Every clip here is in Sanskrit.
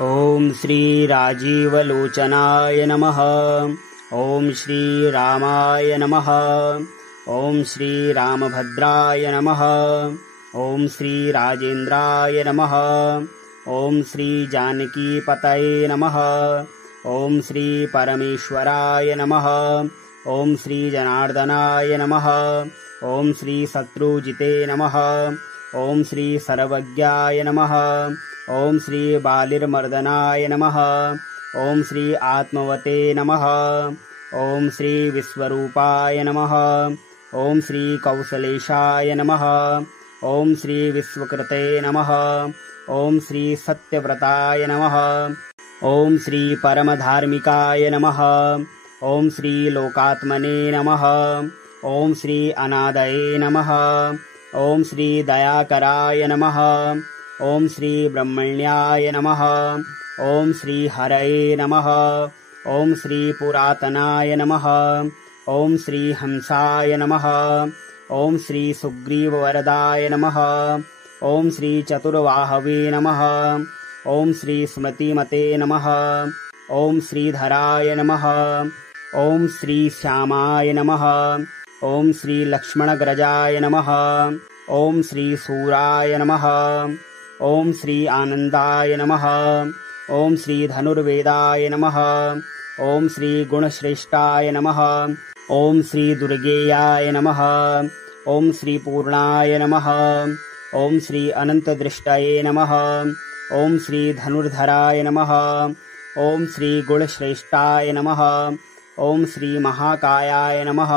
ॐ श्री राजीवलोचनाय नमः। ॐ श्री रामाय नमः। ॐ श्री रामभद्राय नमः। ॐ श्री राजेन्द्राय नमः। ॐ श्री जानकीपतये नमः। ॐ श्री परमेश्वराय नमः। ॐ श्री जनार्दनाय नमः। ॐ श्री शत्रुजिते नमः। ॐ श्री सर्वज्ञाय नमः। ॐ श्री बालिर्मर्दनाय नमः। ॐ श्री आत्मवते नमः। ॐ श्री विश्वरूपाय नमः। ॐ श्री कौसलेशाय नमः। ॐ श्री विश्वकृते नमः। ॐ श्री सत्यव्रताय नमः। ॐ श्री परमधार्मिकाय नमः। ॐ श्री लोकात्मने नमः। ॐ श्री अनादये नमः। ॐ श्री दयाकराय नमः। ॐ श्री ब्रह्मण्याय नमः। ॐ श्री हरये नमः। ॐ श्री पुरातनाय नमः। ॐ श्री हंसाय नमः। ॐ श्री सुग्रीववरदाय नमः। ॐ श्री चतुर्वाहवे नमः। ॐ श्री स्मृतिमते नमः। ॐ श्रीधराय नमः। ॐ श्री श्यामाय नमः। ॐ श्री लक्ष्मणग्रजाय नमः। ॐ श्री सूराय नमः। ॐ श्री आनन्दाय नमः। ॐ श्री धनुर्वेदाय नमः। ॐ श्री गुणश्रेष्ठाय नमः। ॐ श्री दुर्गेयाय नमः। ॐ श्री पूर्णाय नमः। ॐ श्री अनन्तदृष्टये नमः। ॐ श्री धनुर्धराय नमः। ॐ श्री गुणश्रेष्ठाय नमः। ॐ श्री महाकायाय नमः।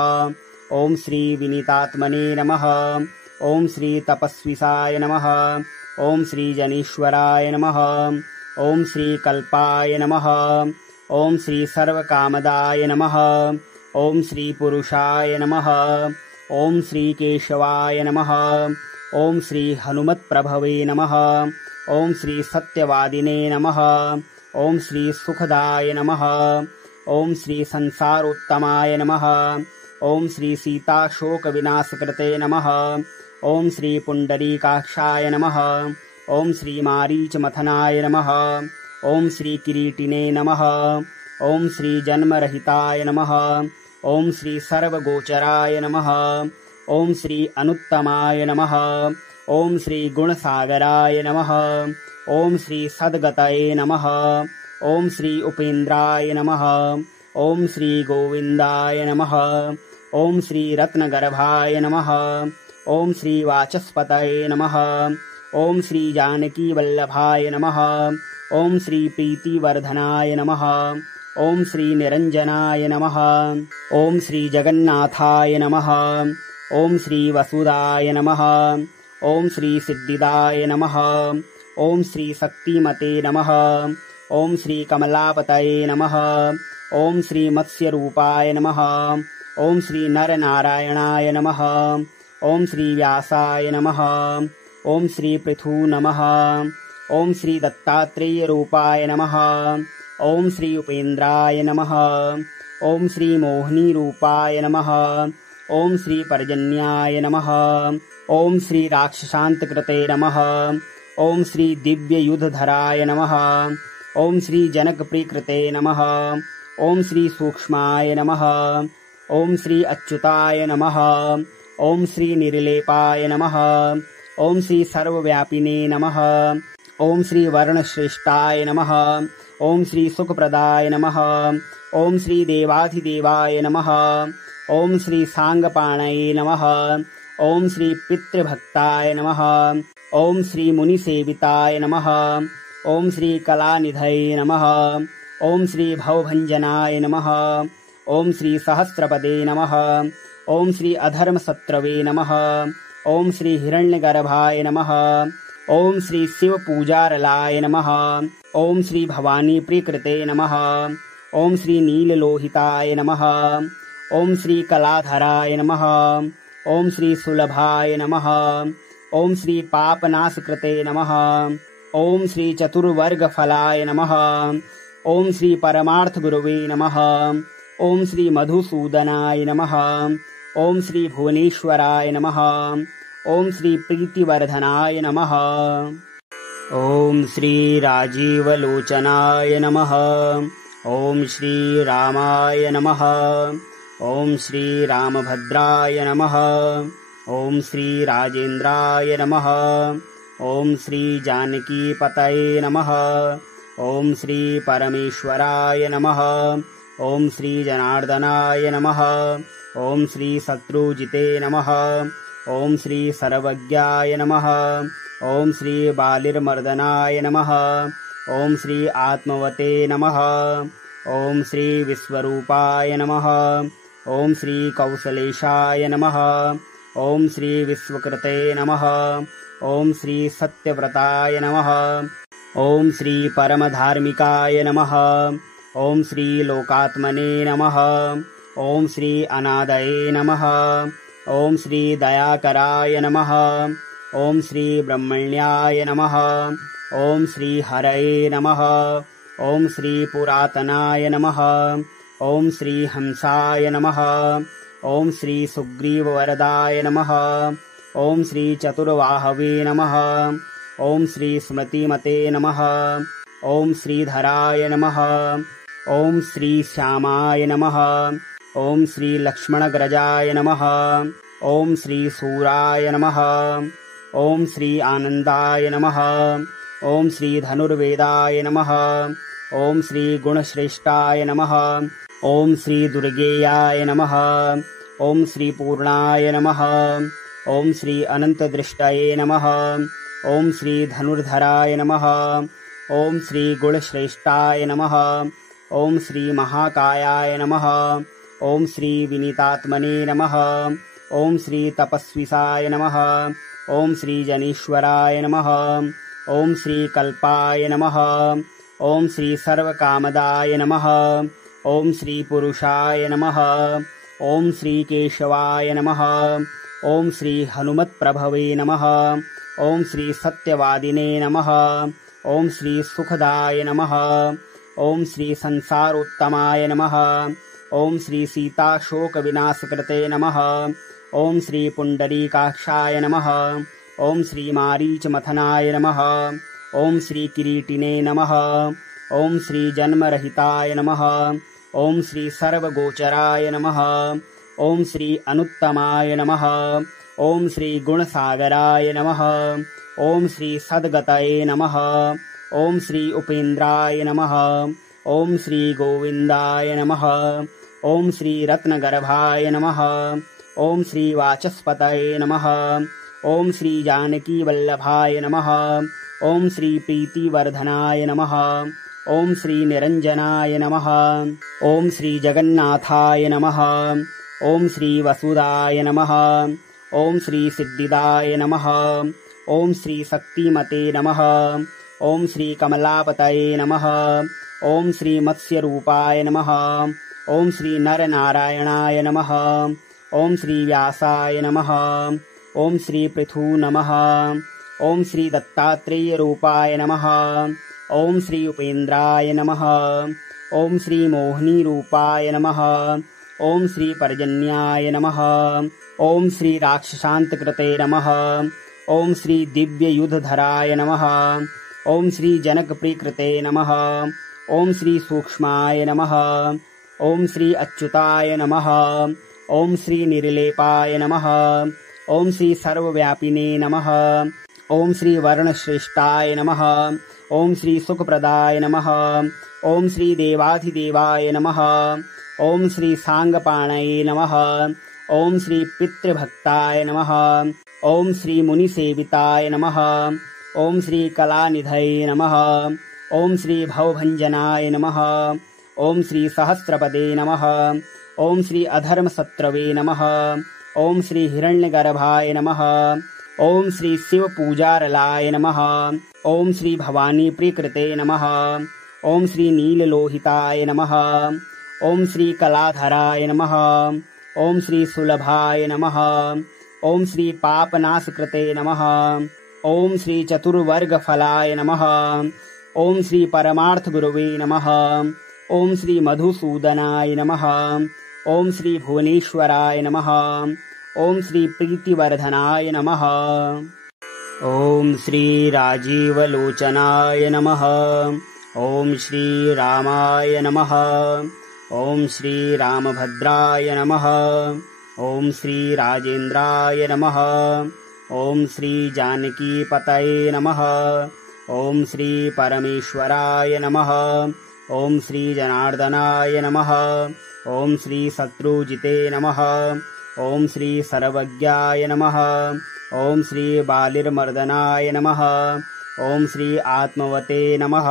ॐ श्री विनीतात्मने नमः। ॐ श्री तपस्विसाय नमः। ॐ श्री जनीश्वराय नमः। ॐ श्री कल्पाय नमः। ॐ श्री सर्वकामदाय नमः। ॐ श्री पुरुषाय नमः। ॐ श्री केशवाय नमः। ॐ श्री हनुमत्प्रभवे नमः। ॐ श्री सत्यवादिने नमः। ॐ श्री सुखदाय नमः। ॐ श्री संसारोत्तमाय नमः। ॐ श्री सीताशोकविनाशकृते नमः। ॐ श्री पुण्डरीकाक्षाय नमः। ॐ श्री मारीचमथनाय नमः। ॐ श्री किरीटिने नमः। ॐ श्री जन्मरहिताय नमः। ॐ श्री सर्वगोचराय नमः। ॐ श्री अनुत्तमाय नमः। ॐ श्री गुणसागराय नमः। ॐ श्री सद्गतये नमः। ॐ श्री उपेन्द्राय नमः। ॐ श्री गोविन्दाय नमः। ॐ श्री रत्नगर्भाय नमः। ॐ श्री वाचस्पतये नमः। ॐ श्री जानकीवल्लभाय नमः। ॐ श्री प्रीतिवर्धनाय नमः। ॐ श्री निरञ्जनाय नमः। ॐ श्री जगन्नाथाय नमः। ॐ श्री वसुदाय नमः। ॐ श्री सिद्धिदाय नमः। ॐ श्री शक्तिमते नमः। ॐ श्री कमलापतये नमः। ॐ श्री मत्स्यरूपाय नमः। ॐ श्री नरनारायणाय नमः। ॐ श्री व्यासाय नमः। ॐ श्री पृथु नमः। ॐ श्री दत्तात्रेयरूपाय नमः। ॐ श्री उपेन्द्राय नमः। ॐ श्री मोहिनीरूपाय नमः। ॐ श्री पर्जन्याय नमः। ॐ श्री राक्षसान्तकृते नमः। ॐ श्री दिव्ययुधधराय नमः। ॐ श्री जनकप्रियकृते नमः। ॐ श्री सूक्ष्माय नमः। ॐ श्री अच्युताय नमः। ॐ श्री निर्लेपाय नमः। ॐ श्री सर्वव्यापिने नमः। ॐ श्री वर्णश्रेष्ठाय नमः। ॐ श्री सुखप्रदाय नमः। ॐ श्री देवाधिदेवाय नमः। ॐ श्री सांगपाणये नमः। ॐ श्री पितृभक्ताय नमः। ॐ श्री मुनिसेविताय नमः। ॐ श्री कलानिधये नमः। ॐ श्री भवभञ्जनाय नमः। ॐ श्री सहस्रपदे नमः। ॐ श्री अधर्मशत्रवे नमः। ॐ श्री हिरण्यगर्भाय नमः। ॐ श्री शिवपूजारलाय नमः। ॐ श्री भवानी प्रियकृते नमः। ॐ श्री नीललोहिताय नमः। ॐ श्री कलाधराय नमः। ॐ श्री सुलभाय नमः। ॐ श्री पापनाशकृते नमः। ॐ श्री चतुर्वर्गफलाय नमः। ॐ श्री परमार्थगुरवे नमः। ॐ श्री मधुसूदनाय नमः। ॐ श्री भुवनेश्वराय नमः। ॐ श्री प्रीतिवर्धनाय नमः। ॐ श्री राजीवलोचनाय नमः। ॐ श्री रामाय नमः। ॐ श्री रामभद्राय नमः। ॐ श्री राजेन्द्राय नमः। ॐ श्री जानकीपतये नमः। ॐ श्री परमेश्वराय नमः। ॐ श्री जनार्दनाय नमः। ॐ श्री शत्रुजिते नमः। ॐ श्री सर्वज्ञाय नमः। ॐ श्री बालिर्मर्दनाय नमः। ॐ श्री आत्मवते नमः। ॐ श्री विश्वरूपाय नमः। ॐ श्री कौसलेशाय नमः। ॐ श्री विश्वकृते नमः। ॐ श्री सत्यव्रताय नमः। ॐ श्री परमधार्मिकाय नमः। ॐ श्री लोकात्मने नमः। ॐ श्री अनादये नमः। ॐ श्री दयाकराय नमः। ॐ श्री ब्रह्मण्याय नमः। ॐ श्री हरये नमः। ॐ श्री पुरातनाय नमः। ॐ श्री हंसाय नमः। ॐ श्री सुग्रीववरदाय नमः। ॐ श्री चतुर्वाहवे नमः। ॐ श्री स्मृतिमते नमः। ॐ श्रीधराय नमः। ॐ श्री श्यामाय नमः। ॐ श्री लक्ष्मणग्रजाय नमः। ॐ श्री सूराय नमः। ॐ श्री आनन्दाय नमः। ॐ श्री धनुर्वेदाय नमः। ॐ श्री गुणश्रेष्ठाय नमः। ॐ श्री दुर्गेयाय नमः। ॐ श्री पूर्णाय नमः। ॐ श्री अनन्तदृष्टये नमः। ॐ श्री धनुर्धराय नमः। ॐ श्री गुणश्रेष्ठाय नमः। ॐ श्री महाकायाय नमः। ॐ श्री विनीतात्मने नमः। ॐ श्री तपस्विसाय नमः। ॐ श्री जनीश्वराय नमः। ॐ श्री कल्पाय नमः। ॐ श्री सर्वकामदाय नमः। ॐ श्री पुरुषाय नमः। ॐ श्री केशवाय नमः। ॐ श्री हनुमत्प्रभवे नमः। ॐ श्री सत्यवादिने नमः। ॐ श्री सुखदाय नमः। ॐ श्री संसारोत्तमाय नमः। ॐ श्री सीताशोकविनाशकृते नमः। ॐ श्री पुण्डरीकाक्षाय नमः। ॐ श्री मारीचमथनाय नमः। ॐ श्री किरीटिने नमः। ॐ श्री जन्मरहिताय नमः। ॐ श्री सर्वगोचराय नमः। ॐ श्री अनुत्तमाय नमः। ॐ श्री गुणसागराय नमः। ॐ श्री सद्गतये नमः। ॐ श्री उपेन्द्राय नमः। ॐ श्री गोविन्दाय नमः। ॐ श्री रत्नगर्भाय नमः। ॐ श्री वाचस्पतये नमः। ॐ श्री जानकीवल्लभाय नमः। ॐ श्री प्रीतिवर्धनाय नमः। ॐ श्री निरञ्जनाय नमः। ॐ श्री जगन्नाथाय नमः। ॐ श्री वसुदाय नमः। ॐ श्री सिद्धिदाय नमः। ॐ श्री शक्तिमते नमः। ॐ श्री कमलापतये नमः। ॐ श्री मत्स्यरूपाय नमः। ॐ श्री नरनारायणाय नमः। ॐ श्री व्यासाय नमः। ॐ श्री पृथु नमः। ॐ श्री दत्तात्रेयरूपाय नमः। ॐ श्री उपेन्द्राय नमः। ॐ श्री मोहिनीरूपाय नमः। ॐ श्री पर्जन्याय नमः। ॐ श्री राक्षसान्तकृते नमः। ॐ श्री दिव्ययुधधराय नमः। ॐ श्री जनकप्रियकृते नमः। ॐ श्री सूक्ष्माय नमः। ॐ श्री अच्युताय नमः। ॐ श्री निर्लेपाय नमः। ॐ श्री सर्वव्यापिने नमः। ॐ श्री वर्णश्रेष्ठाय नमः। ॐ श्री सुखप्रदाय नमः। ॐ श्री देवाधिदेवाय नमः। ॐ श्री सांगपाणये नमः। ॐ श्री पितृभक्ताय नमः। ॐ श्री मुनिसेविताय नमः। ॐ श्री कलानिधये नमः। ॐ श्री भवभञ्जनाय नमः। ॐ श्री सहस्रपदे नमः। ॐ श्री अधर्मशत्रवे नमः। ॐ श्री हिरण्यगर्भाय नमः। ॐ श्री शिवपूजारलाय नमः। ॐ श्री भवानी प्रियकृते नमः। ॐ श्री नीललोहिताय नमः। ॐ श्री कलाधराय नमः। ॐ श्री सुलभाय नमः। ॐ श्री पापनाशकृते नमः। ॐ श्री चतुर्वर्गफलाय नमः। ॐ श्री परमार्थगुरवे नमः। ॐ श्री मधुसूदनाय नमः। ॐ श्री भुवनेश्वराय नमः। ॐ श्री प्रीतिवर्धनाय नमः। ॐ श्री राजीवलोचनाय नमः। ॐ श्री रामाय नमः। ॐ श्री रामभद्राय नमः। ॐ श्री राजेन्द्राय नमः। ॐ श्री जानकीपतये नमः। ॐ श्री परमेश्वराय नमः। ॐ श्री जनार्दनाय नमः। ॐ श्री शत्रुजिते नमः। ॐ श्री सर्वज्ञाय नमः। ॐ श्री बालिर्मर्दनाय नमः। ॐ श्री आत्मवते नमः।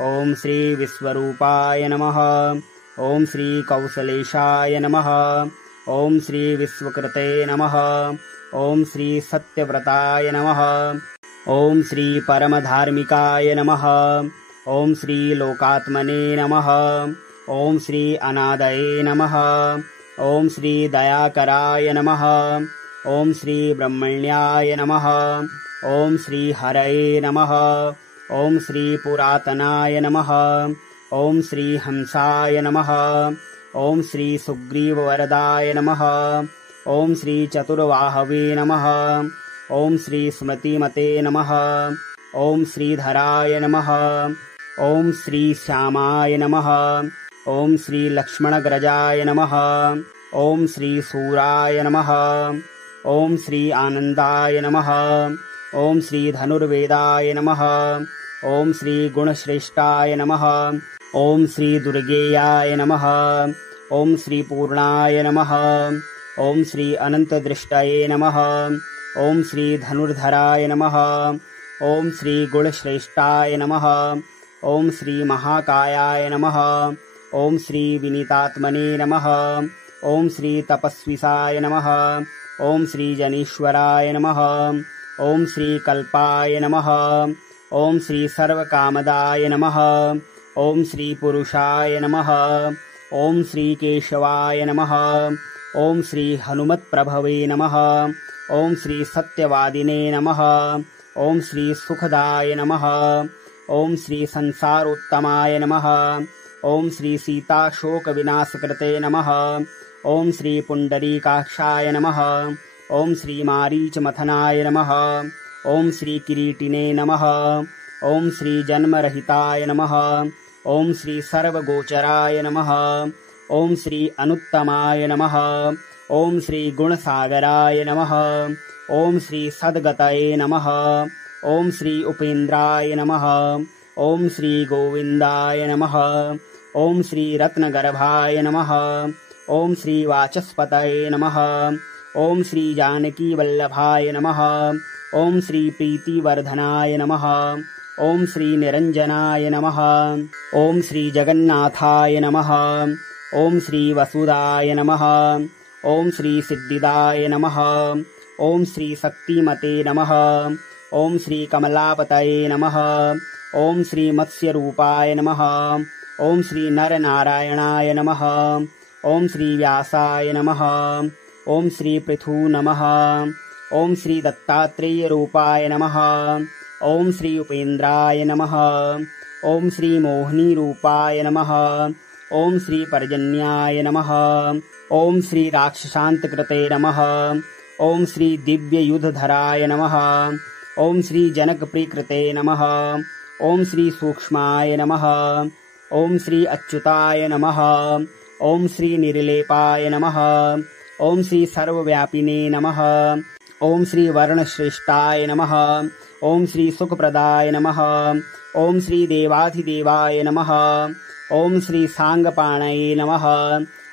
ॐ श्री विश्वरूपाय नमः। ॐ श्री कौसलेशाय नमः। ॐ श्री विश्वकृते नमः। ॐ श्री सत्यव्रताय नमः। ॐ श्री परमधार्मिकाय नमः। ॐ श्री लोकात्मने नमः। ॐ श्री अनादये नमः। ॐ श्री दयाकराय नमः। ॐ श्री ब्रह्मण्याय नमः। ॐ श्री हरये नमः। ॐ श्री पुरातनाय नमः। ॐ श्री हंसाय नमः। ॐ श्री सुग्रीववरदाय नमः। ॐ श्री चतुर्वाहवे नमः। ॐ श्री स्मृतिमते नमः। ॐ श्रीधराय नमः। ॐ श्री श्यामाय नमः। ॐ श्री लक्ष्मणग्रजाय नमः। ॐ श्री सूराय नमः। ॐ श्री आनन्दाय नमः। ॐ श्री धनुर्वेदाय नमः। ॐ श्री गुणश्रेष्ठाय नमः। ॐ श्री दुर्गेयाय नमः। ॐ श्री पूर्णाय नमः। ॐ श्री अनन्तदृष्टये नमः। ॐ श्री धनुर्धराय नमः। ॐ श्री गुणश्रेष्ठाय नमः। ॐ श्री महाकायाय नमः। ॐ श्री विनीतात्मने नमः। ॐ श्री तपस्विसाय नमः। ॐ श्री जनीश्वराय नमः। ॐ श्री कल्पाय नमः। ॐ श्री सर्वकामदाय नमः। ॐ श्री पुरुषाय नमः। ॐ श्री केशवाय नमः। ॐ श्री हनुमत्प्रभवे नमः। ॐ श्री सत्यवादिने नमः। ॐ श्री सुखदाय नमः। ॐ श्री संसारोत्तमाय नमः। ॐ श्री सीताशोकविनाशकृते नमः। ॐ श्री पुण्डरीकाक्षाय नमः। ॐ श्री मारीचमथनाय नमः। ॐ श्री किरीटिने नमः। ॐ श्री जन्मरहिताय नमः। ॐ श्री सर्वगोचराय नमः। ॐ श्री अनुत्तमाय नमः। ॐ श्री गुणसागराय नमः। ॐ श्री सद्गतये नमः। ॐ श्री उपेन्द्राय नमः। ॐ श्री गोविन्दाय नमः। ॐ श्री रत्नगर्भाय नमः। ॐ श्री वाचस्पतये नमः। ॐ श्री जानकीवल्लभाय नमः। ॐ श्री प्रीतिवर्धनाय नमः। ॐ श्री निरञ्जनाय नमः। ॐ श्री जगन्नाथाय नमः। ॐ श्री वसुदाय नमः। ॐ श्री सिद्धिदाय नमः। ॐ श्री शक्तिमते नमः। ॐ श्री कमलापतये नमः। ॐ श्री मत्स्यरूपाय नमः। ॐ श्री नरनारायणाय नमः। ॐ श्री व्यासाय नमः। ॐ श्री पृथु नमः। ॐ श्री दत्तात्रेयरूपाय नमः। ॐ श्री उपेन्द्राय नमः। ॐ श्री मोहिनीरूपाय नमः। ॐ श्री पर्जन्याय नमः। ॐ श्री राक्षसान्तकृते नमः। ॐ श्री दिव्ययुधधराय नमः। ॐ श्री जनकप्रियकृते नमः। ॐ श्री सूक्ष्माय नमः। ॐ श्री अच्युताय नमः। ॐ श्री निर्लेपाय नमः। ॐ श्री सर्वव्यापिने नमः। ॐ श्री वर्णश्रेष्ठाय नमः। ॐ श्री सुखप्रदाय नमः। ॐ श्री देवाधिदेवाय नमः। ॐ श्री सांगपाणये नमः।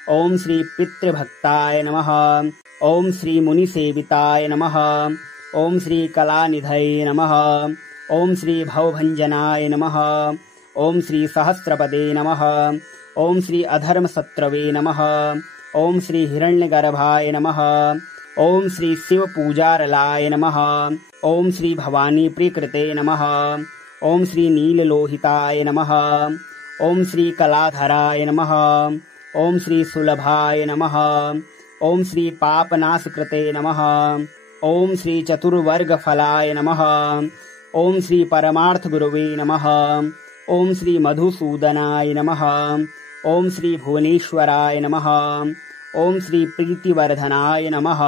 ॐ श्री पितृभक्ताय नमः। ॐ श्री मुनिसेविताय नमः। ॐ श्री कलानिधये नमः। ॐ श्री भवभञ्जनाय नमः। ॐ श्री सहस्रपदे नमः। ॐ श्री अधर्मशत्रवे नमः। ॐ श्री हिरण्यगर्भाय नमः। ॐ श्री शिवपूजारलाय नमः। ॐ श्री भवानी प्रियकृते नमः। ॐ श्री नीललोहिताय नमः। ॐ श्री कलाधराय नमः। ॐ श्री सुलभाय नमः। ॐ श्री पापनाशकृते नमः। ॐ श्री चतुर्वर्गफलाय नमः। ॐ श्री परमार्थगुरवे नमः। ॐ श्री मधुसूदनाय नमः। ॐ श्री भुवनेश्वराय नमः। ॐ श्री प्रीतिवर्धनाय नमः।